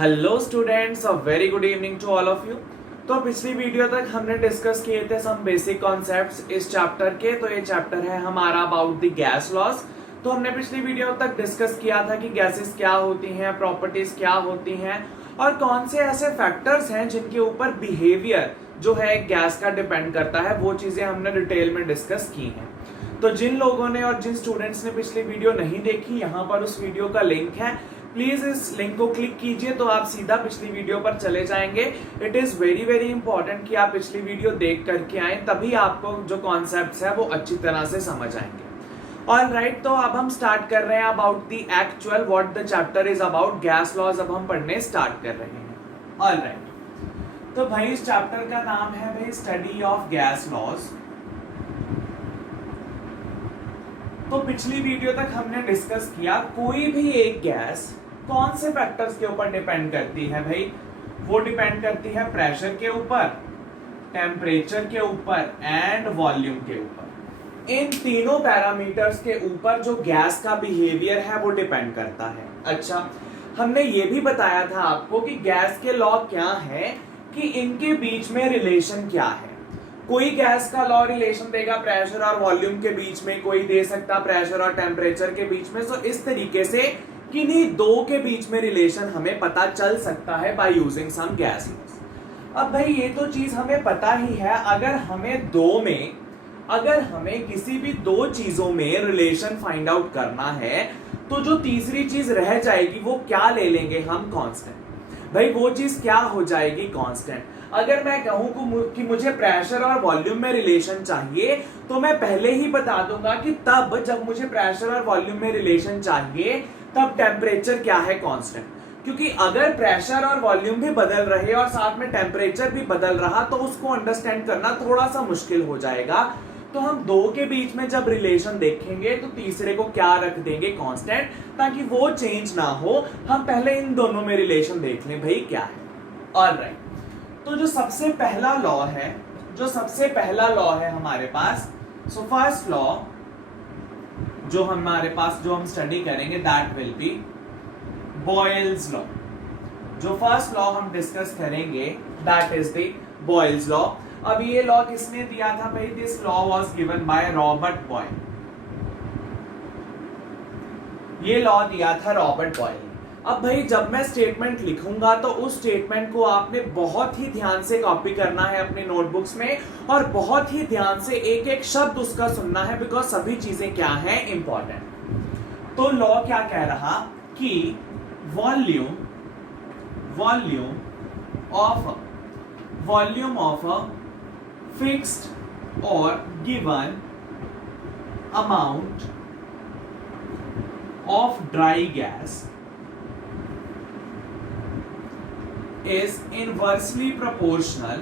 Hello students, a very good evening to all of you. तो पिछली video तक हमने डिस्कस किए थे सम बेसिक कॉन्सेप्ट्स इस चैप्टर के। तो ये चैप्टर है हमारा अबाउट द गैस लॉज। तो हमने पिछली वीडियो तक डिस्कस किया था कि गैसेस क्या होती हैं, प्रॉपर्टीज क्या होती हैं और कौन से ऐसे फैक्टर्स हैं जिनके ऊपर बिहेवियर जो है गैस का डिपेंड करता है। वो चीजें हमने डिटेल में डिस्कस की हैं। तो जिन लोगों ने और जिन स्टूडेंट्स ने पिछली वीडियो नहीं देखी, यहाँ पर उस वीडियो का लिंक है, प्लीज इस लिंक को क्लिक कीजिए तो आप सीधा पिछली वीडियो पर चले जाएंगे। It is very very important कि आप पिछली वीडियो देख करके आए, तभी आपको जो कॉन्सेप्ट्स है वो अच्छी तरह से समझ आएंगे। ऑलराइट, तो अब हम स्टार्ट कर रहे हैं about the actual what the chapter is about. Gas laws अब हम पढ़ने स्टार्ट कर रहे हैं। ऑलराइट, तो भाई इस चैप्टर का नाम है भाई स्टडी ऑफ गैस लॉज। तो पिछली वीडियो तक हमने डिस्कस किया कोई भी एक गैस कौन से फैक्टर्स के ऊपर डिपेंड करती है भाई। वो डिपेंड करती है प्रेशर के ऊपर, टेम्परेचर के ऊपर एंड वॉल्यूम के ऊपर। इन तीनों पैरामीटर्स के ऊपर जो गैस का बिहेवियर है वो डिपेंड करता है। अच्छा, हमने ये भी बताया था आपको कि गैस के लॉ क्या है, कि इनके बीच में रिलेशन क्या है। कोई गैस का लॉ रिलेशन देगा प्रेशर और वॉल्यूम के बीच में, कोई दे सकता प्रेशर और टेम्परेचर के बीच में। सो इस तरीके से किन्हीं दो के बीच में रिलेशन हमें पता चल सकता है by using some gas laws. अब भाई ये तो चीज हमें पता ही है। अगर हमें किसी भी दो चीजों में रिलेशन फाइंड आउट करना है तो जो तीसरी चीज रह जाएगी वो क्या ले लेंगे हम, कांस्टेंट। भाई वो चीज क्या हो जाएगी, कांस्टेंट। अगर मैं कहूं कि मुझे प्रेशर और वॉल्यूम में रिलेशन चाहिए तो मैं पहले ही बता दूंगा कि तब जब मुझे प्रेशर और वॉल्यूम में रिलेशन चाहिए तब टेम्परेचर क्या है, कांस्टेंट। क्योंकि अगर प्रेशर और वॉल्यूम भी बदल रहे और साथ में टेम्परेचर भी बदल रहा तो उसको अंडरस्टैंड करना थोड़ा सा मुश्किल हो जाएगा। तो हम दो के बीच में जब रिलेशन देखेंगे तो तीसरे को क्या रख देंगे, कांस्टेंट, ताकि वो चेंज ना हो। हम पहले इन दोनों में रिलेशन देख लें भाई क्या है। ऑलराइट, तो जो सबसे पहला लॉ है हमारे पास, सो फर्स्ट लॉ जो हम स्टडी करेंगे that will be Boyle's law. जो फर्स्ट लॉ हम डिस्कस करेंगे that is the Boyle's law. अब ये लॉ किसने दिया था भाई? This law was given by Robert Boyle. ये लॉ दिया था रॉबर्ट बॉयल। अब भाई जब मैं स्टेटमेंट लिखूंगा तो उस स्टेटमेंट को आपने बहुत ही ध्यान से कॉपी करना है अपने नोटबुक्स में और बहुत ही ध्यान से एक एक शब्द उसका सुनना है, बिकॉज सभी चीजें क्या है, इंपॉर्टेंट। तो लॉ क्या कह रहा कि वॉल्यूम ऑफ अ फिक्स्ड और given amount of dry gas is inversely proportional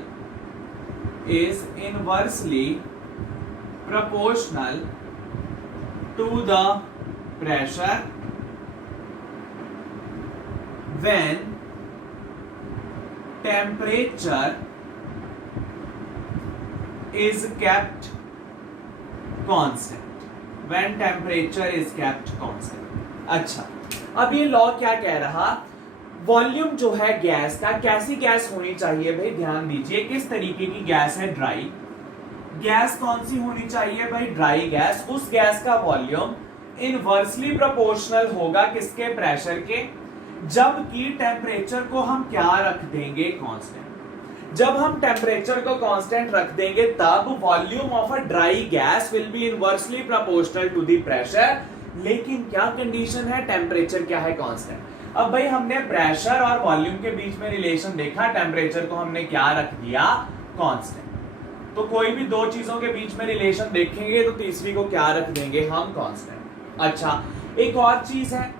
to the pressure when temperature is kept constant। अच्छा, अब ये लॉ क्या कह रहा, वॉल्यूम जो है गैस का, कैसी गैस होनी चाहिए भाई, ध्यान दीजिए। किस तरीके की गैस है, ड्राई गैस। कौन सी होनी चाहिए भाई, ड्राई गैस। उस गैस का वॉल्यूम इनवर्सली प्रोपोर्शनल होगा किसके, प्रेशर के। जबकि टेम्परेचर को हम क्या रख देंगे, कांस्टेंट। जब हम टेम्परेचर को कांस्टेंट रख देंगे तब volume of a dry gas will be inversely proportional to the pressure. लेकिन क्या कंडीशन है, टेम्परेचर क्या है, कांस्टेंट। अब भाई हमने प्रेशर और वॉल्यूम के बीच में रिलेशन देखा, टेम्परेचर को हमने क्या रख दिया, कांस्टेंट। तो कोई भी दो चीजों के बीच में रिलेशन देखेंगे तो तीसरी को क्या रख देंगे हम, कांस्टेंट। अच्छा, एक और चीज है,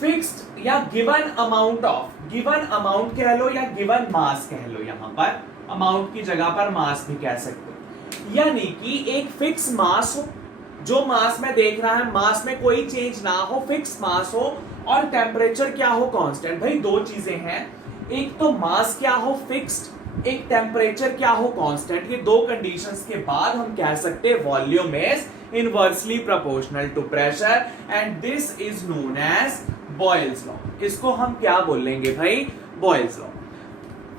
फिक्स्ड या given amount of, given amount कह लो या गिवन मास कह लो, यहां पर अमाउंट की जगह पर मास भी कह सकते हो। यानी कि एक फिक्स मास हो, जो मास में देख रहा है मास में कोई चेंज ना हो, फिक्स मास हो, और टेम्परेचर क्या हो, कांस्टेंट। भाई दो चीजें हैं, एक तो मास क्या हो, फिक्स्ड, एक टेम्परेचर क्या हो, कांस्टेंट। ये दो कंडीशंस के बाद हम कह सकते हैं volume is inversely proportional to pressure and this is known as Boyle's law. इसको हम क्या बोलेंगे भाई, बॉयल्स लॉ।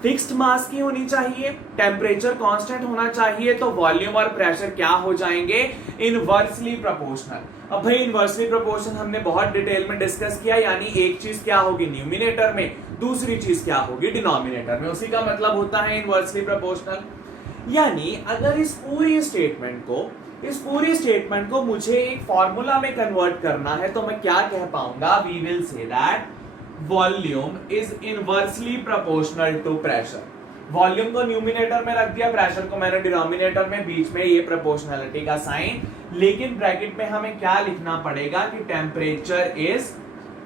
फिक्स्ड मास की होनी चाहिए, टेम्परेचर कांस्टेंट होना चाहिए, तो वॉल्यूम और प्रेशर क्या हो जाएंगे, इनवर्सली प्रोपोर्शनल। अब भाई इनवर्सली प्रोपोर्शनल हमने बहुत डिटेल में डिस्कस किया, यानी एक चीज क्या होगी न्यूमिनेटर में, दूसरी चीज क्या होगी डिनोमिनेटर में, उसी का मतलब होता है इनवर्सली प्रोपोर्शनल। यानी अगर इस पूरी स्टेटमेंट को मुझे एक फॉर्मूला में कन्वर्ट करना है तो मैं क्या कह पाऊंगा, we will say that volume is inversely proportional to pressure. Volume को न्यूमिनेटर में रख दिया, प्रेशर को मैंने डिनोमिनेटर में, बीच में ये प्रोपोर्शनलिटी का साइन, लेकिन ब्रैकेट में हमें क्या लिखना पड़ेगा कि temperature is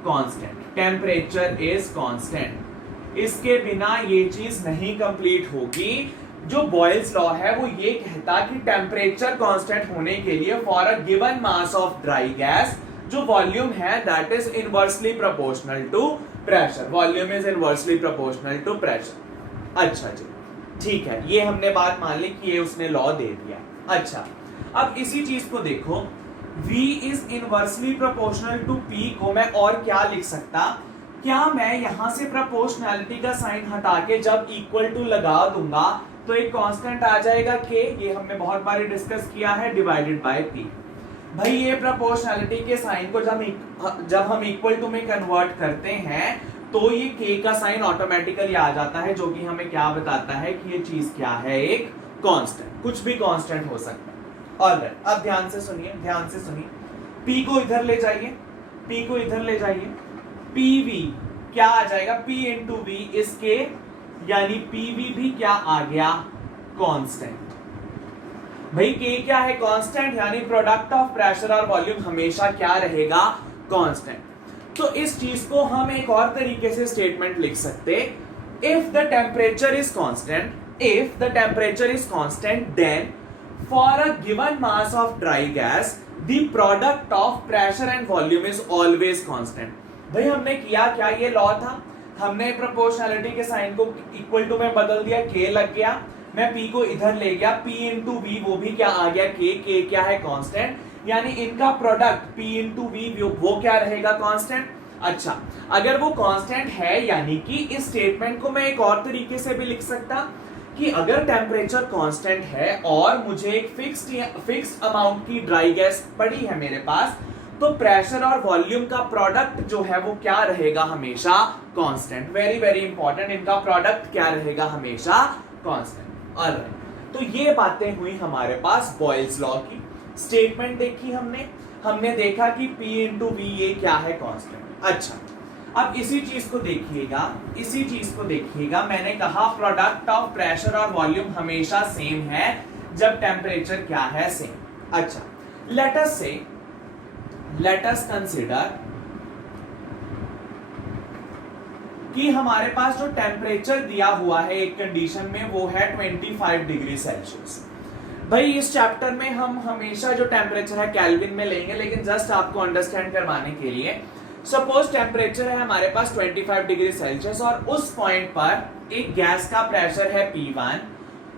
constant, temperature is constant. इसके बिना ये चीज नहीं कंप्लीट होगी। जो बॉयल्स लॉ है वो ये कहता कि टेम्परेचर कांस्टेंट होने के लिए for a given mass of dry gas जो वॉल्यूम है that is inversely proportional to pressure, volume is inversely proportional to pressure. अच्छा जी, ठीक है, ये हमने बात मान ली कि ये उसने लॉ दे दिया। अच्छा, अब इसी चीज को देखो, V is inversely proportional to P को मैं और क्या लिख सकता, क्या मैं यहां से प्रोपोर्शनैलिटी का साइन हटा के जब इक्वल टू लगा दूंगा तो एक कांस्टेंट आ जाएगा K, ये हमने बहुत बार डिस्कस किया है, डिवाइडेड बाय P। भाई ये प्रोपोर्शनैलिटी के साइन को जब हम इक्वल टू में कन्वर्ट करते हैं तो ये K का साइन ऑटोमेटिकली आ जाता है, जो कि हमें क्या बताता है कि ये चीज क्या है, एक कांस्टेंट, कुछ भी कांस्टेंट हो सकता है। ऑलराइट, अब ध्यान से सुनिए, P को इधर ले जाइए, P को इधर ले जाइए, PV क्या आ जाएगा, P into V is K, यानी PV भी क्या आ गया, कांस्टेंट। भाई K क्या है, कांस्टेंट, यानी प्रोडक्ट ऑफ प्रेशर और वॉल्यूम हमेशा क्या रहेगा, कांस्टेंट। तो इस चीज को हम एक और तरीके से स्टेटमेंट लिख सकते, if the temperature is constant then for a given mass of dry gas the product of pressure and volume is always constant. भाई हमने किया क्या, ये लॉ था, हमने प्रोपोर्शनैलिटी के साइन को इक्वल टू में बदल दिया, K लग गया, मैं P को इधर ले गया, P इंटू V वो भी क्या आ गया, K क्या है, कांस्टेंट, यानी इनका प्रोडक्ट P इंटू V वो क्या रहेगा, कांस्टेंट। अच्छा, अगर वो कांस्टेंट है यानी कि इस स्टेटमेंट को मैं एक और तरीके से भी लिख सकता कि अगर टेम्परेचर कांस्टेंट है और मुझे एक फिक्स्ड अमाउंट की ड्राई गैस पड़ी है मेरे पास, तो प्रेशर और वॉल्यूम का प्रोडक्ट जो है वो क्या रहेगा, हमेशा कांस्टेंट। वेरी वेरी इंपॉर्टेंट, इनका प्रोडक्ट क्या रहेगा, हमेशा कांस्टेंट। ऑलराइट, तो ये बातें हुई हमारे पास बॉयल्स लॉ की। स्टेटमेंट देखी हमने देखा कि P इंटू V ये क्या है, कांस्टेंट। अच्छा, अब इसी चीज को देखिएगा, मैंने कहा प्रोडक्ट ऑफ प्रेशर और वॉल्यूम हमेशा सेम है जब टेम्परेचर क्या है, सेम। अच्छा, लेट अस कंसीडर कि हमारे पास जो टेम्परेचर दिया हुआ है एक कंडीशन में वो है 25 डिग्री सेल्सियस। भाई इस चैप्टर में हम हमेशा जो टेम्परेचर है केल्विन में लेंगे, लेकिन जस्ट आपको अंडरस्टैंड करवाने के लिए, सपोज टेम्परेचर है हमारे पास 25 डिग्री सेल्सियस और उस पॉइंट पर एक गैस का प्रेशर है P1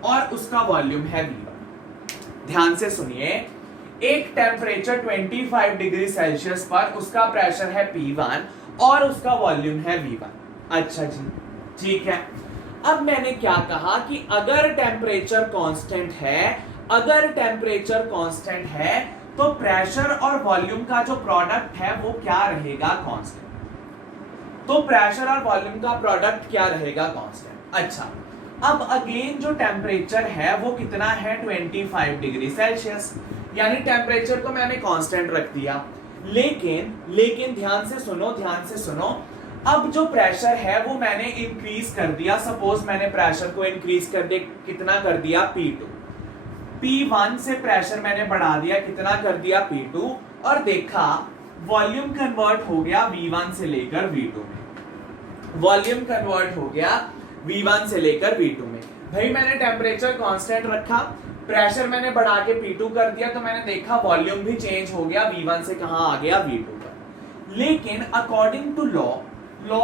और उसका वॉल्यूम है V1। ध्यान से सुनिए, एक टेम्परेचर 25 डिग्री सेल्सियस पर उसका प्रेशर है P1 और उसका वॉल्यूम है V1। अच्छा जी, ठीक है। अब मैंने क्या कहा कि अगर टेम्परेचर कांस्टेंट है तो प्रेशर और वॉल्यूम का जो प्रोडक्ट है वो क्या रहेगा, कांस्टेंट। तो प्रेशर और वॉल्यूम का प्रोडक्ट क्या रहेगा, कांस्टेंट। अच्छा, अब अगेन जो टेम्परेचर है वो कितना है, 25 डिग्री सेल्सियस, यानी टेम्परेचर को मैंने कांस्टेंट रख दिया, लेकिन ध्यान से सुनो, अब जो प्रेशर है वो मैंने इंक्रीज कर दिया। सपोज मैंने प्रेशर को इंक्रीज कर दिया, कितना कर दिया, P2। P1 से प्रेशर मैंने बढ़ा दिया, कितना कर दिया, P2, और देखा वॉल्यूम कन्वर्ट हो गया V1 से लेकर V2 में, वॉल्यूम कन्वर्ट हो गया V1 से लेकर V2 में। भाई मैंने टेम्परेचर कांस्टेंट रखा, प्रेशर मैंने बढ़ा के P2 कर दिया, तो मैंने देखा वॉल्यूम भी चेंज हो गया, V1 से कहां आ गया, V2 पर। लेकिन अकॉर्डिंग टू लॉ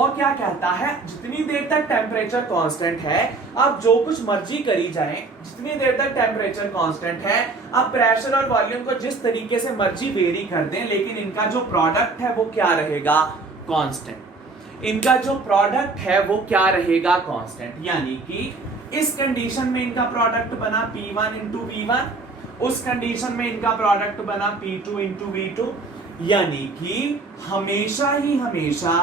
क्या कहता है, जितनी देर तक टेम्परेचर कांस्टेंट है, अब जो कुछ मर्जी करी जाए, जितनी देर तक टेम्परेचर कांस्टेंट है, अब प्रेशर और वॉल्यूम को जिस तरीके से मर्जी वेरी कर दें, लेकिन इनका जो प्रोडक्ट है वो क्या रहेगा, कांस्टेंट। इनका जो प्रोडक्ट है वो क्या रहेगा, कांस्टेंट। यानी कि इस कंडीशन में इनका प्रोडक्ट बना P1 इंटू V1, उस कंडीशन में इनका प्रोडक्ट बना P2 इंटू V2, यानी कि हमेशा ही हमेशा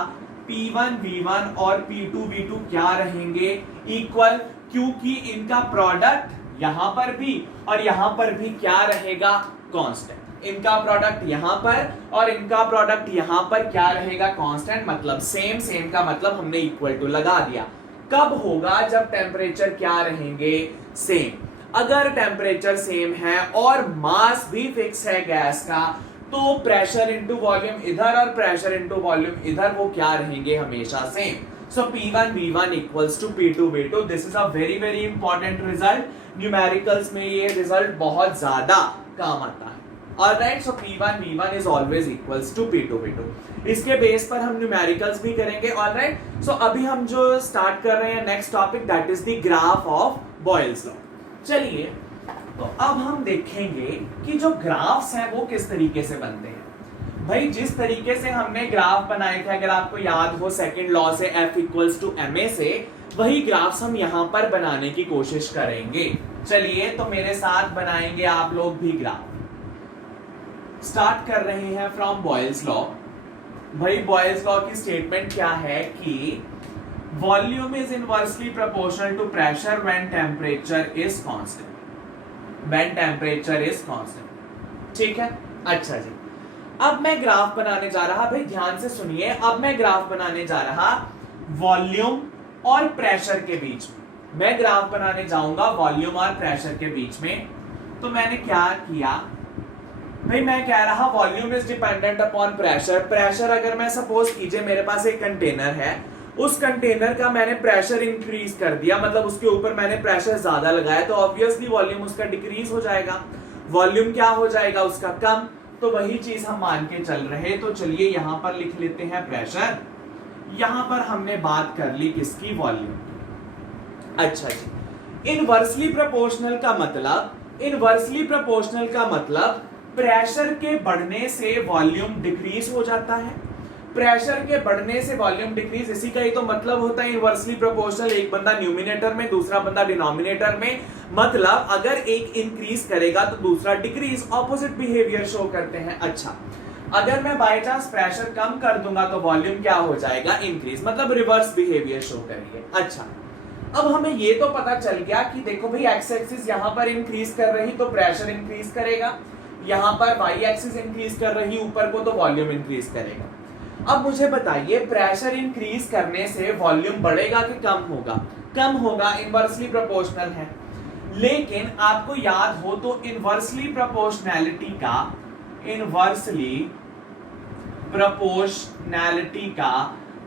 P1 V1 और P2 V2 क्या रहेंगे, इक्वल, क्योंकि इनका प्रोडक्ट यहां पर भी और यहां पर भी क्या रहेगा, कांस्टेंट। इनका प्रोडक्ट यहां पर और इनका प्रोडक्ट यहां पर क्या रहेगा, कांस्टेंट, मतलब सेम। सेम का मतलब हमने इक्वल टू लगा दिया। कब होगा, जब टेम्परेचर क्या रहेंगे, सेम। अगर टेम्परेचर सेम है और मास भी फिक्स है गैस का, तो प्रेशर इंटू वॉल्यूम इधर और प्रेशर इंटू वॉल्यूम इधर वो क्या रहेंगे, हमेशा same. So P1 V1 equals to P2 V2. This is a very very important result. Numericals में ये result बहुत ज्यादा काम आता है। Alright, so P1 V1 is always equals to P2 V2. इसके बेस पर हम न्यूमेरिकल्स भी करेंगे। Alright, so अभी हम जो स्टार्ट कर रहे हैं next topic, that is the graph of Boyle's law. चलिए, तो अब हम देखेंगे कि जो ग्राफ्स हैं वो किस तरीके से बनते हैं। भाई जिस तरीके से हमने ग्राफ बनाए थे, अगर आपको याद हो सेकंड लॉ से, F इक्वल्स टू ma से, वही ग्राफ्स हम यहां पर बनाने की कोशिश करेंगे। चलिए, तो मेरे साथ बनाएंगे आप लोग भी ग्राफ। स्टार्ट कर रहे हैं फ्रॉम बॉयल्स लॉ। भाई बॉयल्स लॉ की स्टेटमेंट क्या है कि volume is inversely proportional to pressure when temperature is constant. When temperature is constant, ठीक है। अच्छा जी, अब मैं ग्राफ बनाने जा रहा, भाई ध्यान से सुनिए, अब मैं ग्राफ बनाने जा रहा वॉल्यूम और प्रेशर के बीच में। मैं ग्राफ बनाने जाऊंगा वॉल्यूम और प्रेशर के बीच में। तो मैंने क्या किया, भाई मैं कह रहा volume is dependent upon pressure. Pressure अगर मैं सपोज कीजिए मेरे पास एक कंटेनर है, उस कंटेनर का मैंने प्रेशर इंक्रीज कर दिया, मतलब उसके ऊपर मैंने प्रेशर ज्यादा लगाया, तो ऑब्वियसली वॉल्यूम उसका डिक्रीज हो जाएगा, वॉल्यूम क्या हो जाएगा उसका, कम। तो वही चीज हम मान के चल रहे। तो चलिए यहां पर लिख लेते हैं प्रेशर, यहां पर हमने बात कर ली किसकी, वॉल्यूम। अच्छा जी, इनवर्सली प्रोपोर्शनल का मतलब, इनवर्सली प्रोपोर्शनल का मतलब प्रेशर के बढ़ने से वॉल्यूम डिक्रीज हो जाता है। प्रेशर के बढ़ने से वॉल्यूम डिक्रीज, इसी का ही तो मतलब होता है इनवर्सली प्रोपोर्शनल। एक बंदा न्यूमिनेटर में, दूसरा बंदा डिनोमिनेटर में, मतलब अगर एक इंक्रीज करेगा तो दूसरा डिक्रीज, ऑपोजिट बिहेवियर शो करते हैं। अच्छा, अगर मैं बाय चांस प्रेशर कम कर दूंगा तो वॉल्यूम क्या हो जाएगा, इंक्रीज, मतलब रिवर्स बिहेवियर शो करेंगे। अच्छा, अब हमें ये तो पता चल गया कि देखो भाई एक्स एक्सिस यहां पर इंक्रीज कर रही तो प्रेशर इंक्रीज करेगा, यहां पर वाई एक्सिस इंक्रीज कर रही ऊपर को तो वॉल्यूम इंक्रीज करेगा। अब मुझे बताइए प्रेशर इंक्रीज करने से वॉल्यूम बढ़ेगा कि कम होगा, कम होगा, इनवर्सली प्रोपोर्शनल है। लेकिन आपको याद हो तो इनवर्सली प्रोपोर्शनैलिटी का, इनवर्सली प्रोपोर्शनैलिटी का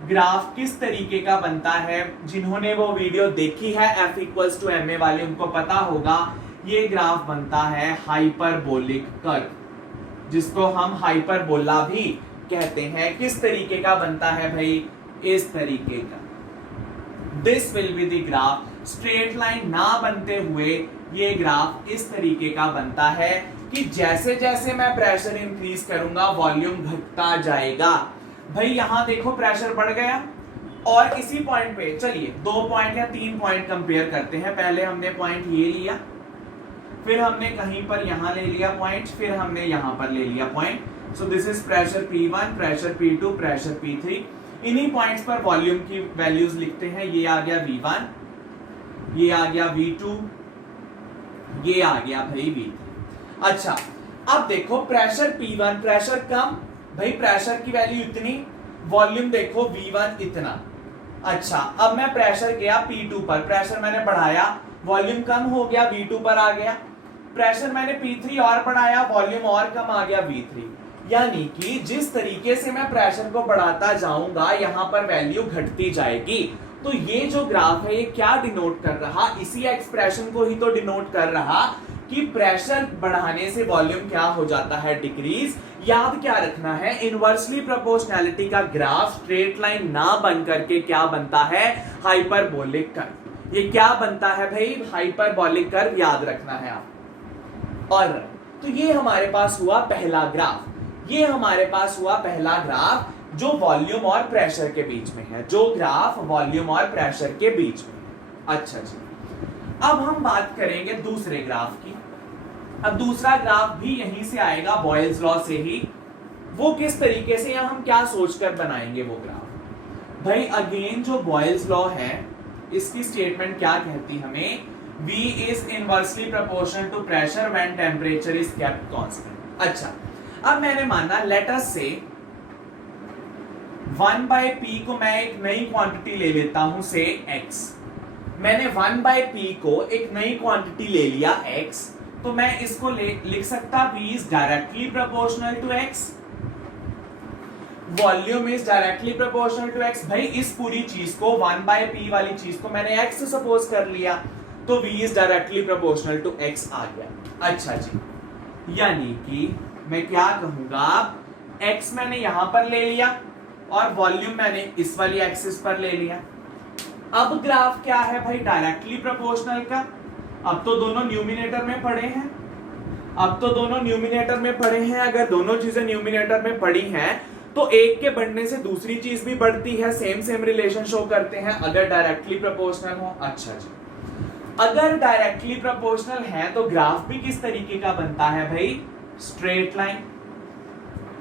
ग्राफ किस तरीके का बनता है, जिन्होंने वो वीडियो देखी है F इक्वल्स टू ma वाले उनको पता होगा। ये ग्राफ बनता है हाइपरबोलिक कर्व, जिसको हम हाइपरबोला भी कहते हैं। किस तरीके का बनता है भाई, इस तरीके का। This will be the graph, straight line ना बनते हुए ये ग्राफ इस तरीके का बनता है कि जैसे जैसे मैं प्रेशर इंक्रीज करूंगा वॉल्यूम घटता जाएगा। भाई यहां देखो प्रेशर बढ़ गया, और इसी पॉइंट पे चलिए 2 पॉइंट या 3 पॉइंट कंपेयर करते हैं। पहले हमने पॉइंट ये लिया, फिर हमने कहीं पर यहां ले लिया पॉइंट, फिर हमने यहां पर ले लिया point. So this is pressure P1, pressure P2, pressure P3। इन्हीं पॉइंट्स पर वॉल्यूम की वैल्यूज लिखते हैं। ये आ गया V1, ये आ गया V2, ये आ गया भाई V3। अच्छा, अब देखो प्रेशर P1, प्रेशर कम, भाई प्रेशर की वैल्यू इतनी, वॉल्यूम देखो V1 इतना। अच्छा, अब मैं प्रेशर गया P2 पर, प्रेशर मैंने बढ़ाया, वॉल्यूम कम हो गया, V2 पर आ गया। प्रेशर मैंने P3 और बढ़ाया, वॉल्यूम और कम आ गया, V3। यानी कि जिस तरीके से मैं प्रेशर को बढ़ाता जाऊंगा यहां पर वैल्यू घटती जाएगी। तो ये जो ग्राफ है ये क्या डिनोट कर रहा, इसी एक्सप्रेशन को ही तो डिनोट कर रहा कि प्रेशर बढ़ाने से वॉल्यूम क्या हो जाता है, डिक्रीज। याद क्या रखना है, इनवर्सली प्रोपोर्शनैलिटी का ग्राफ स्ट्रेट लाइन ना बन करके क्या बनता है, हाइपरबोलिक कर्व। ये क्या बनता है भाई, हाइपरबोलिक कर्व, याद रखना है आप। और तो ये हमारे पास हुआ पहला ग्राफ। ये हमारे पास हुआ पहला ग्राफ जो वॉल्यूम और प्रेशर के बीच में है, जो ग्राफ वॉल्यूम और प्रेशर के बीच में है। अच्छा जी, अब हम बात करेंगे दूसरे ग्राफ की। अब दूसरा ग्राफ भी यहीं से आएगा, बॉयल्स लॉ से ही। वो किस तरीके से, या हम क्या सोचकर बनाएंगे वो ग्राफ? भाई अगेन जो बॉयल्स लॉ है इसकी स्टेटमेंट क्या कहती हमें, V is inversely proportional to pressure when temperature is kept constant। अच्छा, अब मैंने माना लेट अस से 1/p को मैं एक नई क्वांटिटी ले लेता हूं से x। मैंने 1/p को एक नई क्वांटिटी ले लिया x, तो मैं इसको लिख सकता V is directly proportional to x, volume is directly proportional to x। भाई इस पूरी चीज को 1/p वाली चीज को मैंने x सपोज कर लिया, तो v is directly proportional to x आ गया। अच्छा जी, यानी कि मैं क्या कहूंगा, x मैंने यहां पर ले लिया और वॉल्यूम मैंने इस वाली एक्सिस पर ले लिया। अब ग्राफ क्या है भाई, डायरेक्टली प्रोपोर्शनल का। अब तो दोनों न्यूमिनेटर में पड़े हैं, अब तो दोनों न्यूमिनेटर में पड़े हैं। अगर दोनों चीजें न्यूमिनेटर में पड़ी हैं तो एक के बढ़ने से दूसरी चीज भी बढ़ती है, सेम रिलेशन शो करते हैं अगर डायरेक्टली प्रोपोर्शनल हो। अच्छा जी, अगर डायरेक्टली प्रोपोर्शनल है तो ग्राफ भी किस तरीके का बनता है भाई, स्ट्रेट लाइन।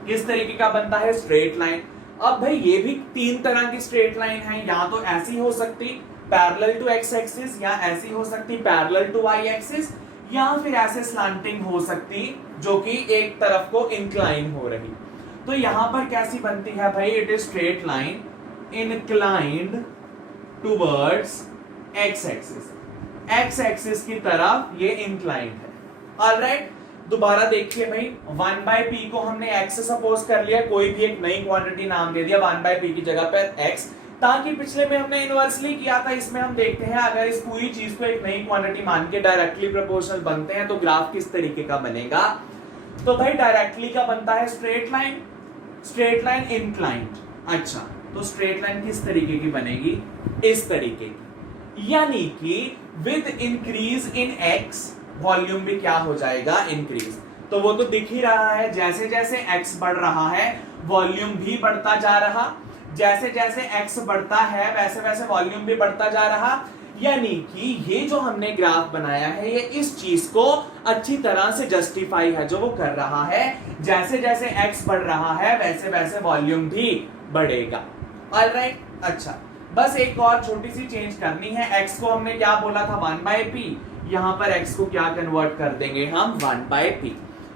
किस तरीके का बनता है, स्ट्रेट लाइन। अब भाई ये भी तीन तरह की स्ट्रेट लाइन है, या तो ऐसी हो सकती पैरेलल टू एक्स एक्सिस, या ऐसी हो सकती पैरेलल टू वाई एक्सिस, या फिर ऐसे स्लैंटिंग हो सकती जो कि एक तरफ को इंक्लाइन हो रही। तो यहां पर कैसी बनती है भाई, it is straight line inclined towards x axis, X axis की तरफ ये इंक्लाइंड है। ऑलराइट, दोबारा देखिए भाई, 1/p को हमने x सपोज कर लिया, कोई भी एक नई क्वांटिटी नाम दे दिया 1/p की जगह पर x, ताकि पिछले में हमने इनवर्सली किया था, इसमें हम देखते हैं अगर इस पूरी चीज को एक नई क्वांटिटी मान के डायरेक्टली प्रोपोर्शनल बनते हैं तो ग्राफ किस तरीके का बनेगा। तो भाई डायरेक्टली का बनता है straight line, straight line inclined. अच्छा, तो स्ट्रेट लाइन किस तरीके की बनेगी, इस तरीके की, यानी कि with increase in x volume भी क्या हो जाएगा, इंक्रीज। तो वो तो दिख ही रहा है, जैसे जैसे x बढ़ रहा है वॉल्यूम भी बढ़ता जा रहा, जैसे जैसे x बढ़ता है वैसे वैसे वॉल्यूम भी बढ़ता जा रहा। यानी कि ये जो हमने ग्राफ बनाया है ये इस चीज को अच्छी तरह से जस्टिफाई है, जो वो कर रहा है, जैसे जैसे x बढ़ रहा है वैसे वैसे वॉल्यूम भी बढ़ेगा। ऑलराइट, अच्छा, बस एक और छोटी सी चेंज करनी है। x को हमने क्या बोला था, 1/p, यहां पर x को क्या कन्वर्ट कर देंगे हम, 1/p।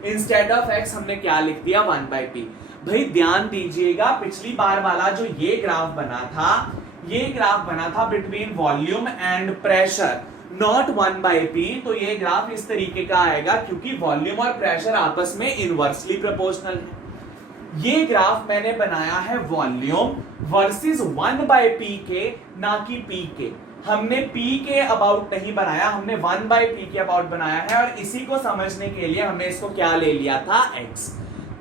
इंस्टेड ऑफ x हमने क्या लिख दिया, 1/p। भाई ध्यान दीजिएगा, पिछली बार वाला जो ये ग्राफ बना था, ये ग्राफ बना था between volume and pressure, not 1/p। तो ये ग्राफ इस तरीके का आएगा क्योंकि वॉल्यूम और प्रेशर आपस में इनवर्सली प्रोपोर्शनल है। ये ग्राफ मैंने बनाया है वॉल्यूम वर्सेस 1/p के, ना कि p के। हमने p के अबाउट नहीं बनाया, हमने 1/p के अबाउट बनाया है, और इसी को समझने के लिए हमने इसको क्या ले लिया था, x,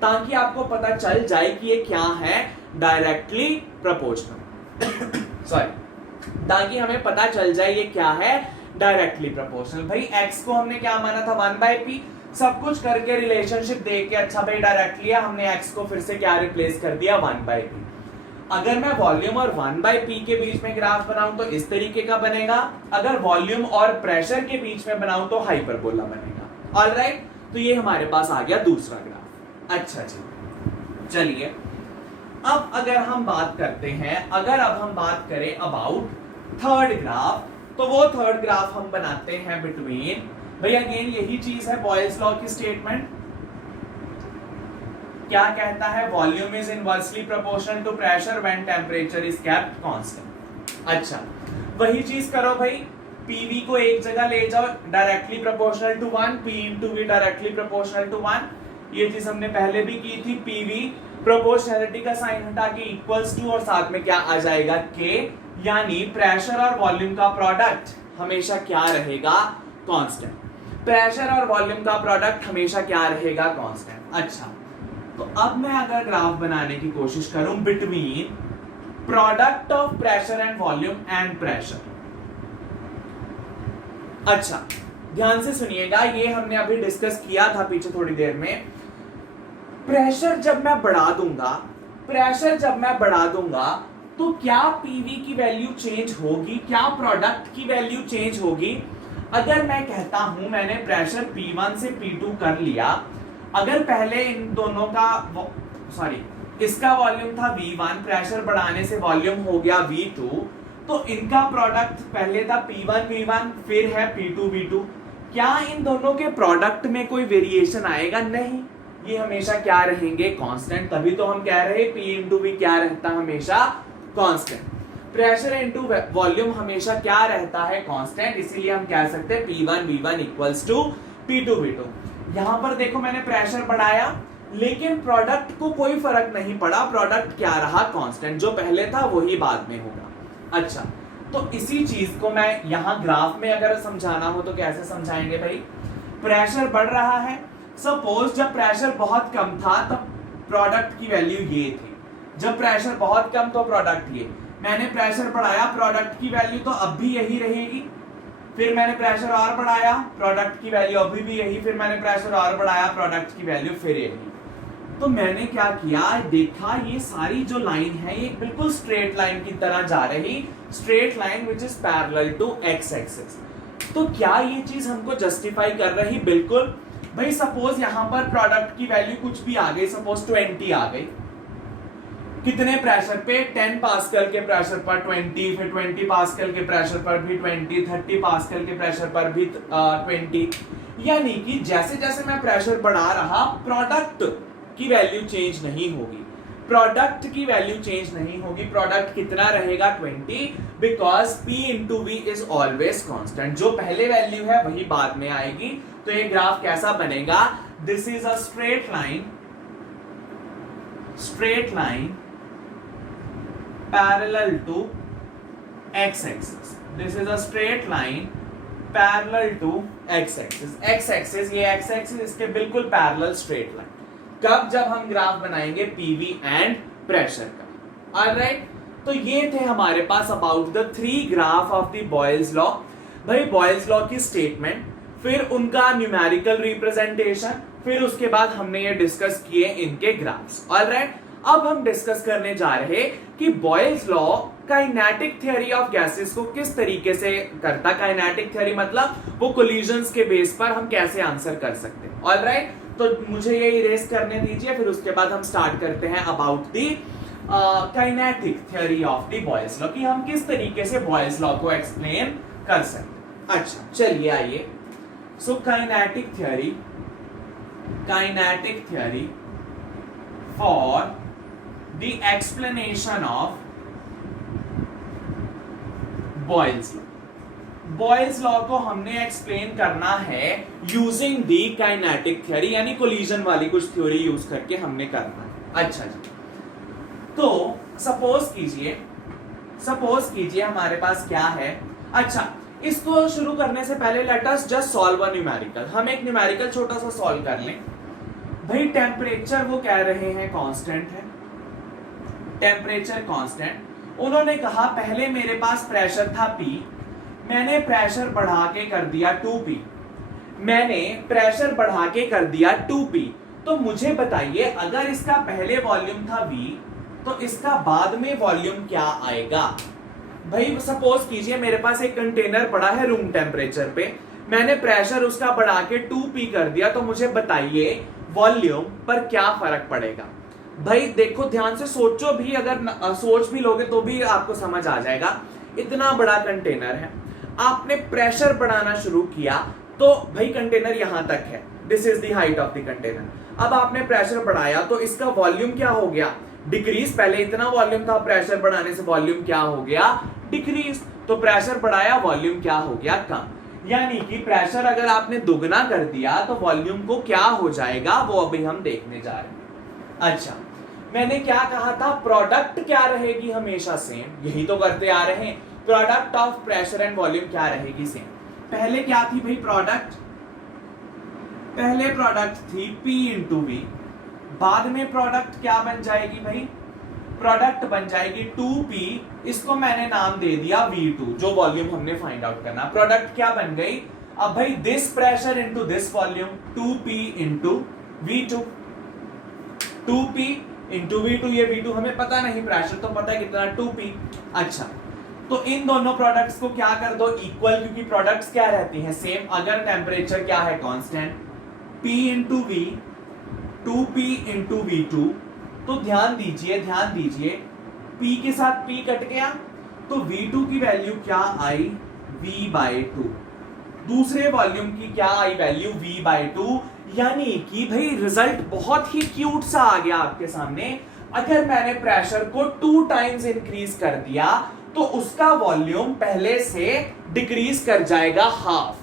ताकि आपको पता चल जाए कि ये क्या है, डायरेक्टली प्रोपोर्शनल। सॉरी, ताकि हमें पता चल जाए ये क्या है, डायरेक्टली प्रोपोर्शनल। भाई x को हमने क्या माना था, 1/p। सब कुछ करके रिलेशनशिप देख के, अच्छा भाई डायरेक्टली है, हमने x को फिर से क्या रिप्लेस कर दिया, 1/p। अगर मैं वॉल्यूम और 1/p के बीच में ग्राफ बनाऊं तो इस तरीके का बनेगा, अगर वॉल्यूम और प्रेशर के बीच में बनाऊं तो हाइपरबोला बनेगा। ऑलराइट, तो ये हमारे पास आ गया दूसरा ग्राफ। अच्छा जी, चलिए अब अगर हम बात करते हैं, अगर अब हम बात करें अबाउट थर्ड ग्राफ, तो वो थर्ड ग्राफ हम बनाते हैं बिटवीन, भाई अगेन यही चीज है बॉयल्स लॉ की स्टेटमेंट क्या कहता है, volume is inversely proportional to pressure when temperature is kept constant. अच्छा, वही चीज करो भाई, pv को एक जगह ले जाओ, directly proportional to 1, p into v directly proportional to 1। ये चीज हमने पहले भी की थी, pv प्रोपोर्शनैलिटी का साइन हटा के इक्वल्स टू, और साथ में क्या आ जाएगा, k, यानी प्रेशर और वॉल्यूम का प्रोडक्ट हमेशा क्या रहेगा, कांस्टेंट। प्रेशर और वॉल्यूम का प्रोडक्ट हमेशा क्या रहेगा, कांस्टेंट। अच्छा, तो अब मैं अगर ग्राफ बनाने की कोशिश करूं between product of pressure and volume and pressure. अच्छा, ध्यान से सुनिएगा, ये हमने अभी डिस्कस किया था पीछे थोड़ी देर में। प्रेशर जब मैं बढ़ा दूंगा तो क्या पीवी की वैल्यू चेंज होगी, क्या प्रोडक्ट की वैल्यू चेंज होगी? अगर मैं कहता हूं मैंने प्रेशर P1 से P2 कर लिया, अगर पहले इन दोनों का इसका वॉल्यूम था V1, प्रेशर बढ़ाने से वॉल्यूम हो गया V2, तो इनका प्रोडक्ट पहले था P1 V1, फिर है P2 V2। क्या इन दोनों के प्रोडक्ट में कोई वेरिएशन आएगा? नहीं, ये हमेशा क्या रहेंगे? कांस्टेंट। तभी तो हम कह रहे हैं P इंटू V क्या रहता है? हमेशा कांस्टेंट। प्रेशर इंटू वॉल्यूम हमेशा क्या रहता है? कांस्टेंट। इसीलिए हम कह सकते हैं P1 V1 equals to P2 V2। यहां पर देखो मैंने प्रेशर बढ़ाया, लेकिन प्रोडक्ट को कोई फर्क नहीं पड़ा, प्रोडक्ट क्या रहा? कांस्टेंट। जो पहले था वही बाद में होगा। अच्छा, तो इसी चीज को मैं यहां ग्राफ में अगर समझाना हो तो कैसे समझाएंगे भाई? प्रेशर बढ़ रहा है, सपोज जब प्रेशर बहुत कम था तब प्रोडक्ट की वैल्यू ये थी, जब प्रेशर बहुत कम तो प्रोडक्ट ये। मैंने प्रेशर बढ़ाया, प्रोडक्ट की वैल्यू तो अब भी यही रहेगी। फिर मैंने प्रेशर और बढ़ाया, प्रोडक्ट की वैल्यू अभी भी यही। फिर मैंने प्रेशर और बढ़ाया, प्रोडक्ट की वैल्यू फिर यही। तो मैंने क्या किया, देखा ये सारी जो लाइन है ये बिल्कुल स्ट्रेट लाइन की तरह जा रही, straight line which is parallel to X axis. तो क्या ये चीज हमको जस्टिफाई कर रही? बिल्कुल भाई। सपोज यहां पर प्रोडक्ट की वैल्यू कुछ भी आ गई, सपोज 20 आ गई। कितने प्रेशर पे? 10 पास्कल के प्रेशर पर 20, फिर 20 पास्कल के प्रेशर पर भी 20, 30 पास्कल के प्रेशर पर भी 20। यानी कि जैसे जैसे मैं प्रेशर बढ़ा रहा, प्रोडक्ट की वैल्यू चेंज नहीं होगी, प्रोडक्ट की वैल्यू चेंज नहीं होगी। प्रोडक्ट कितना रहेगा? 20, because P into V is always constant. जो पहले वैल्यू है वही बाद में आएगी। तो ये ग्राफ कैसा बनेगा? This is a straight line parallel to X axis. This is a straight line parallel to X axis. X axis, ये एक्स एक्सिस इसके बिल्कुल पैरेलल स्ट्रेट लाइन। कब? जब हम ग्राफ बनाएंगे पीवी एंड प्रेशर का। ऑलराइट, तो ये थे हमारे पास about the 3 graph of the Boyle's law. भाई बॉयल्स लॉ की स्टेटमेंट, फिर उनका न्यूमेरिकल रिप्रेजेंटेशन, फिर उसके बाद हमने ये डिस्कस किए इनके ग्राफ्स। ऑलराइट, अब हम डिस्कस करने जा रहे कि Boyle's law kinetic theory of gases को किस तरीके से करता। काइनेटिक थ्योरी मतलब वो कोलिजन्स के बेस पर हम कैसे आंसर कर सकते हैं। ऑलराइट, तो मुझे ये इरेज करने दीजिए, फिर उसके बाद हम स्टार्ट करते हैं about the kinetic theory of the Boyle's law, कि हम किस तरीके से बॉयल्स लॉ को एक्सप्लेन कर सकते हैं। अच्छा, चलिए आइए। So kinetic theory for the explanation of Boyle's law. Boyle's law को हमने एक्सप्लेन करना है यूजिंग दी काइनेटिक थ्योरी, यानी कोलिजन वाली कुछ थ्योरी यूज करके हमने करना है। अच्छा जी, तो सपोज कीजिए हमारे पास क्या है। अच्छा, इसको शुरू करने से पहले let us just solve a numerical. हम एक न्यूमेरिकल छोटा सा सॉल्व कर लें। भाई टेम्परेचर वो कह रहे हैं कांस्टेंट है, टेम्परेचर कांस्टेंट। उन्होंने कहा पहले मेरे पास प्रेशर था P, मैंने प्रेशर बढ़ा के कर दिया 2P, मैंने प्रेशर बढ़ा के कर दिया 2P। तो मुझे बताइए अगर इसका पहले वॉल्यूम था V तो इसका बाद में वॉल्यूम क्या आएगा। भाई सपोज कीजिए मेरे पास एक कंटेनर पड़ा है रूम टेम्परेचर पे, मैंने प्रेशर उसका बढ़ा के 2P कर दिया, तो मुझे बताइए वॉल्यूम पर क्या फर्क पड़ेगा। भाई देखो ध्यान से सोचो भी, अगर सोच भी लोगे तो भी आपको समझ आ जाएगा। इतना बड़ा कंटेनर है, आपने प्रेशर बढ़ाना शुरू किया तो भाई कंटेनर यहां तक है, this is the height of the container. अब आपने प्रेशर बढ़ाया तो इसका वॉल्यूम क्या हो गया? डिक्रीज। पहले इतना वॉल्यूम था, प्रेशर बढ़ाने से वॉल्यूम क्या हो गया? डिक्रीज। तो प्रेशर बढ़ाया, वॉल्यूम क्या हो गया? कम। यानी कि प्रेशर अगर आपने दुगना कर दिया तो वॉल्यूम को क्या हो जाएगा वो अभी हम देखने जा रहे हैं। अच्छा, मैंने क्या कहा था? प्रोडक्ट क्या रहेगी? हमेशा सेम। यही तो करते आ रहे हैं। Product of pressure and volume क्या रहेगी? सेम। पहले क्या थी भाई? प्रोडक्ट, पहले प्रोडक्ट थी P इंटू V, बाद में प्रोडक्ट क्या बन जाएगी भाई? प्रोडक्ट बन जाएगी 2P, इसको मैंने नाम दे दिया V2, जो वॉल्यूम हमने फाइंड आउट करना। प्रोडक्ट क्या बन गई? अब भाई this pressure into this volume 2P into V2। 2p into V2, ये V2 हमें पता नहीं, प्रेशर तो पता है कितना 2p। अच्छा, तो इन दोनों प्रोडक्ट्स को क्या कर दो इक्वल, क्योंकि प्रोडक्ट्स क्या रहती हैं सेम, अगर टेम्परेचर क्या है constant, P into V 2p into V2। तो ध्यान दीजिए P के साथ P कट गया, तो V2 की वैल्यू क्या आई V/2, दूसरे वॉल्यूम की क्या आई वैल्यू V/2। यानी कि भाई रिजल्ट बहुत ही क्यूट सा आ गया आपके सामने। अगर मैंने प्रेशर को 2 टाइम्स इंक्रीज कर दिया तो उसका वॉल्यूम पहले से डिक्रीज कर जाएगा हाफ।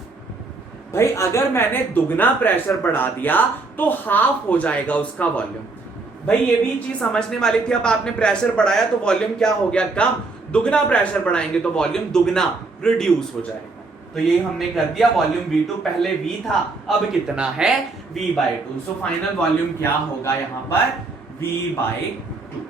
भाई अगर मैंने दुगना प्रेशर बढ़ा दिया तो हाफ हो जाएगा उसका वॉल्यूम। भाई ये भी चीज समझने वाली थी। अब आपने प्रेशर बढ़ाया तो वॉल्यूम क्या हो गया कम, दुगना प्रेशर बढ़ाएंगे तो वॉल्यूम दुगना रिड्यूस हो जाएगा। तो ये हमने कर दिया, वॉल्यूम V2 पहले V था, अब कितना है V/2। सो फाइनल वॉल्यूम क्या होगा यहां पर V/2,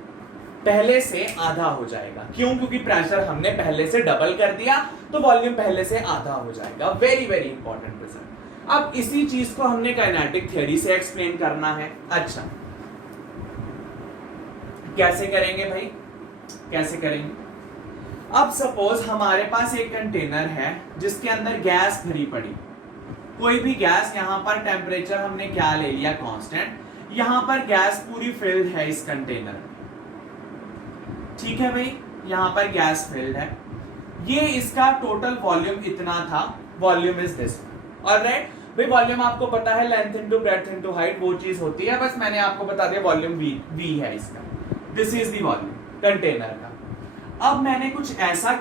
पहले से आधा हो जाएगा। क्यों? क्योंकि प्रेशर हमने पहले से डबल कर दिया तो वॉल्यूम पहले से आधा हो जाएगा। Very very important result. अब इसी चीज को हमने काइनेटिक थ्योरी से एक्सप्लेन करना है। अच्छा, कैसे करेंगे भाई, कैसे करेंगे? अब सपोज हमारे पास एक कंटेनर है जिसके अंदर गैस भरी पड़ी, कोई भी गैस, यहां पर टेम्परेचर हमने क्या ले लिया कांस्टेंट, यहां पर गैस पूरी फिल्ड है इस कंटेनर में, ठीक है भाई, यहां पर गैस फिल्ड है, ये इसका टोटल वॉल्यूम इतना था, वॉल्यूम इज दिस। ऑलराइट भाई, वॉल्यूम आपको पता है length into breadth into height, वो चीज होती है, बस मैंने आपको बता दिया वॉल्यूम वी है इसका, this is the volume container का। अब मैंने कुछ ऐसा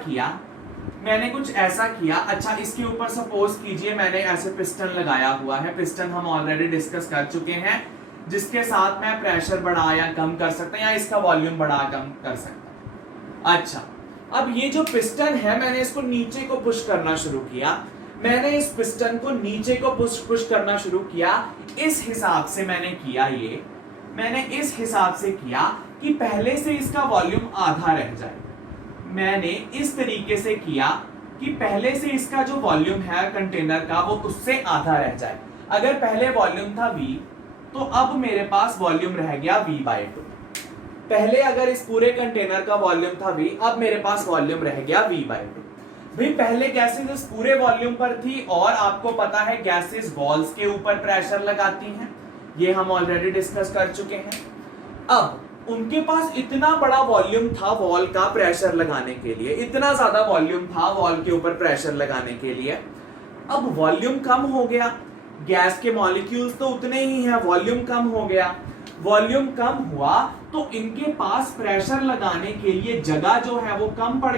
किया, अच्छा इसके ऊपर सपोज कीजिए मैंने ऐसे पिस्टन लगाया हुआ है, पिस्टन हम ऑलरेडी डिस्कस कर चुके हैं, जिसके साथ मैं प्रेशर बढ़ा या कम कर सकता या इसका वॉल्यूम बढ़ा कम कर सकता। अच्छा, अब ये जो पिस्टन है मैंने इसको नीचे को पुश करना शुरू किया, मैंने इस पिस्टन को नीचे को पुश करना शुरू किया, इस हिसाब से मैंने किया, ये मैंने इस हिसाब से किया कि पहले से इसका वॉल्यूम आधा रह जाए। मैंने इस तरीके से किया कि पहले से इसका जो वॉल्यूम है कंटेनर का वो उससे आधा रह जाए। अगर पहले वॉल्यूम था V तो अब मेरे पास वॉल्यूम रह गया V/2। पहले अगर इस पूरे कंटेनर का वॉल्यूम था V, अब मेरे पास वॉल्यूम रह गया V/2। भाई पहले गैसेस इस पूरे वॉल्यूम पर थी और आपको पता है गैसेस वॉल्स के ऊपर प्रेशर लगाती हैं, ये हम ऑलरेडी डिस्कस कर चुके हैं। अब उनके पास इतना बड़ा वॉल्यूम था वॉल का प्रेशर लगाने के लिए, इतना ज्यादा वॉल्यूम था वॉल के ऊपर प्रेशर लगाने के लिए। अब वॉल्यूम कम हो गया, गैस के मॉलिक्यूल्स तो उतने ही हैं, वॉल्यूम कम हो गया, वॉल्यूम कम हुआ तो इनके पास प्रेशर लगाने के लिए जगह जो है वो कम पड़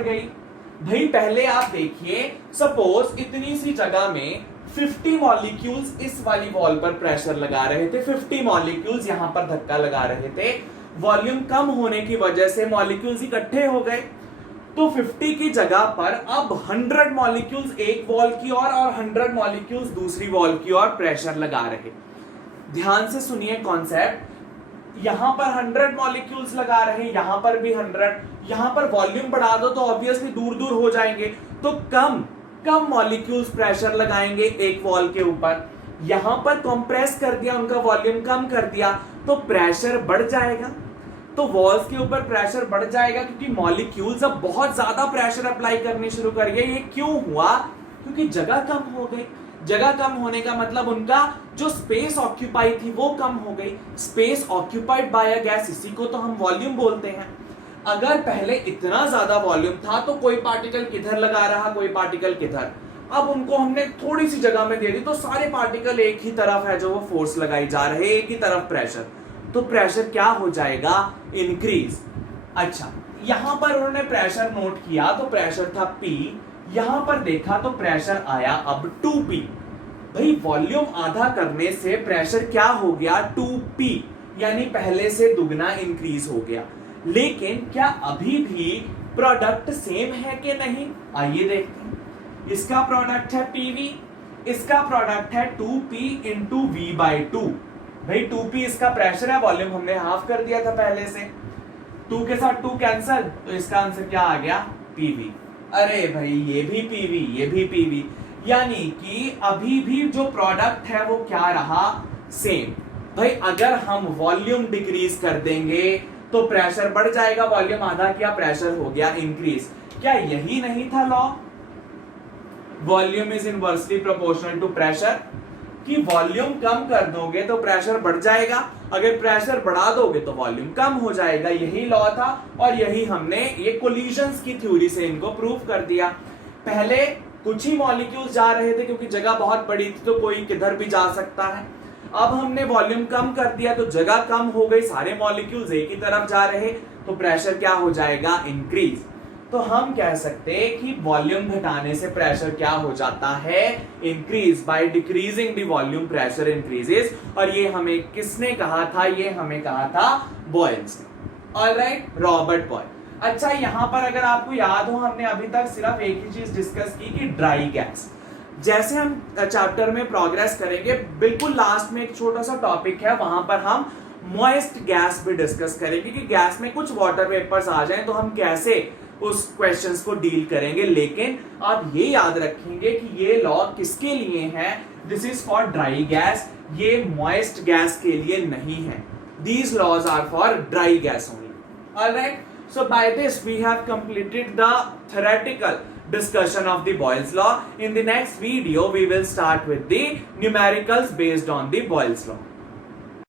गई, भाई पहले आप देखिए, सपोज इतनी सी जगह में 50 मॉलिक्यूल्स इस वाली वॉल पर प्रेशर लगा रहे थे, 50 मॉलिक्यूल्स यहां पर धक्का लगा रहे थे, वॉल्यूम कम होने की वजह से मॉलिक्यूल्स इकट्ठे हो गए, तो 50 की जगह पर अब 100 मॉलिक्यूल्स एक वॉल की ओर और 100 मॉलिक्यूल्स दूसरी वॉल की ओर प्रेशर लगा रहे। ध्यान से सुनिए कॉन्सेप्ट, यहां पर 100 मॉलिक्यूल्स लगा रहे, यहां पर भी 100, यहां पर वॉल्यूम बढ़ा दो तो ऑब्वियसली दूर दूर हो जाएंगे, तो कम मॉलिक्यूल्स प्रेशर लगाएंगे एक वॉल के ऊपर। यहां पर कंप्रेस कर दिया, उनका वॉल्यूम कम कर दिया तो प्रेशर बढ़ जाएगा, तो वॉल्स के ऊपर प्रेशर बढ़ जाएगा क्योंकि मॉलिक्यूल्स अब बहुत ज्यादा प्रेशर अप्लाई करने शुरू कर गए। ये क्यों हुआ? क्योंकि जगह कम हो गई। जगह कम होने का मतलब उनका जो स्पेस ऑक्यूपाई थी वो कम हो गई। Space occupied by a gas, इसी को तो हम वॉल्यूम बोलते हैं। अगर पहले इतना ज्यादा वॉल्यूम था तो कोई पार्टिकल किधर लगा रहा, कोई पार्टिकल किधर, अब उनको हमने थोड़ी सी जगह में दे दी तो सारे पार्टिकल एक ही तरफ है जो वो फोर्स लगाई जा रहे हैं, एक ही तरफ प्रेशर, तो प्रेशर क्या हो जाएगा? इंक्रीज। अच्छा, यहां पर उन्होंने प्रेशर नोट किया तो प्रेशर था P, यहां पर देखा तो प्रेशर आया अब 2P। भाई वॉल्यूम आधा करने से प्रेशर क्या हो गया? 2P, यानी पहले से दुगना इंक्रीज हो गया। लेकिन क्या अभी भी प्रोडक्ट सेम है कि नहीं? आइए देखते हैं। इसका प्रोडक्ट है PV, इसका प्रोडक्ट है 2P इंटू V/2। भाई 2P इसका प्रेशर है, वॉल्यूम हमने हाफ कर दिया था पहले से, 2 के साथ 2 कैंसल, तो इसका आंसर क्या आ गया? PV। अरे भाई ये भी PV, ये भी PV, यानी कि अभी भी जो प्रोडक्ट है वो क्या रहा? सेम। भाई अगर हम वॉल्यूम डिक्रीज कर देंगे तो प्रेशर बढ़ जाएगा, वॉल्यूम आधा किया प्रेशर हो गया इंक्रीज। क्या यही नहीं था law? Volume is inversely proportional to pressure, कि वॉल्यूम कम कर दोगे तो प्रेशर बढ़ जाएगा, अगर प्रेशर बढ़ा दोगे तो वॉल्यूम कम हो जाएगा। यही लॉ था और यही हमने ये कोलिजन्स की थ्योरी से इनको प्रूव कर दिया। पहले कुछ ही मॉलिक्यूल्स जा रहे थे क्योंकि जगह बहुत बड़ी थी तो कोई किधर भी जा सकता है। अब हमने वॉल्यूम कम कर दिया तो जगह कम हो गई, सारे मॉलिक्यूल्स एक ही तरफ जा रहे तो प्रेशर क्या हो जाएगा? इंक्रीज। तो हम कह सकते हैं कि वॉल्यूम घटाने से प्रेशर क्या हो जाता है? Increase. By decreasing the volume pressure increases. और ये हमें किसने कहा था? ये हमें कहा था बॉयल्स ने। Alright, Robert Boyle. अच्छा, यहां पर अगर आपको याद हो हमने अभी तक सिर्फ एक ही चीज डिस्कस की कि ड्राई गैस। जैसे हम चैप्टर में प्रोग्रेस करेंगे बिल्कुल लास्ट में एक छोटा सा टॉपिक है, वहां पर हम मॉइस्ट गैस भी डिस्कस करेंगे कि गैस में कुछ वाटर वेपर्स आ जाएं तो हम कैसे उस क्वेश्चंस को डील करेंगे। लेकिन आप ये याद रखेंगे कि ये लॉ किसके लिए है? This is for dry gas, ये मॉइस्ट गैस के लिए नहीं है। These laws are for dry gas only. Alright, so by this we have completed the theoretical discussion of the Boyle's law. In the next video we will start with the numericals based on the Boyle's law.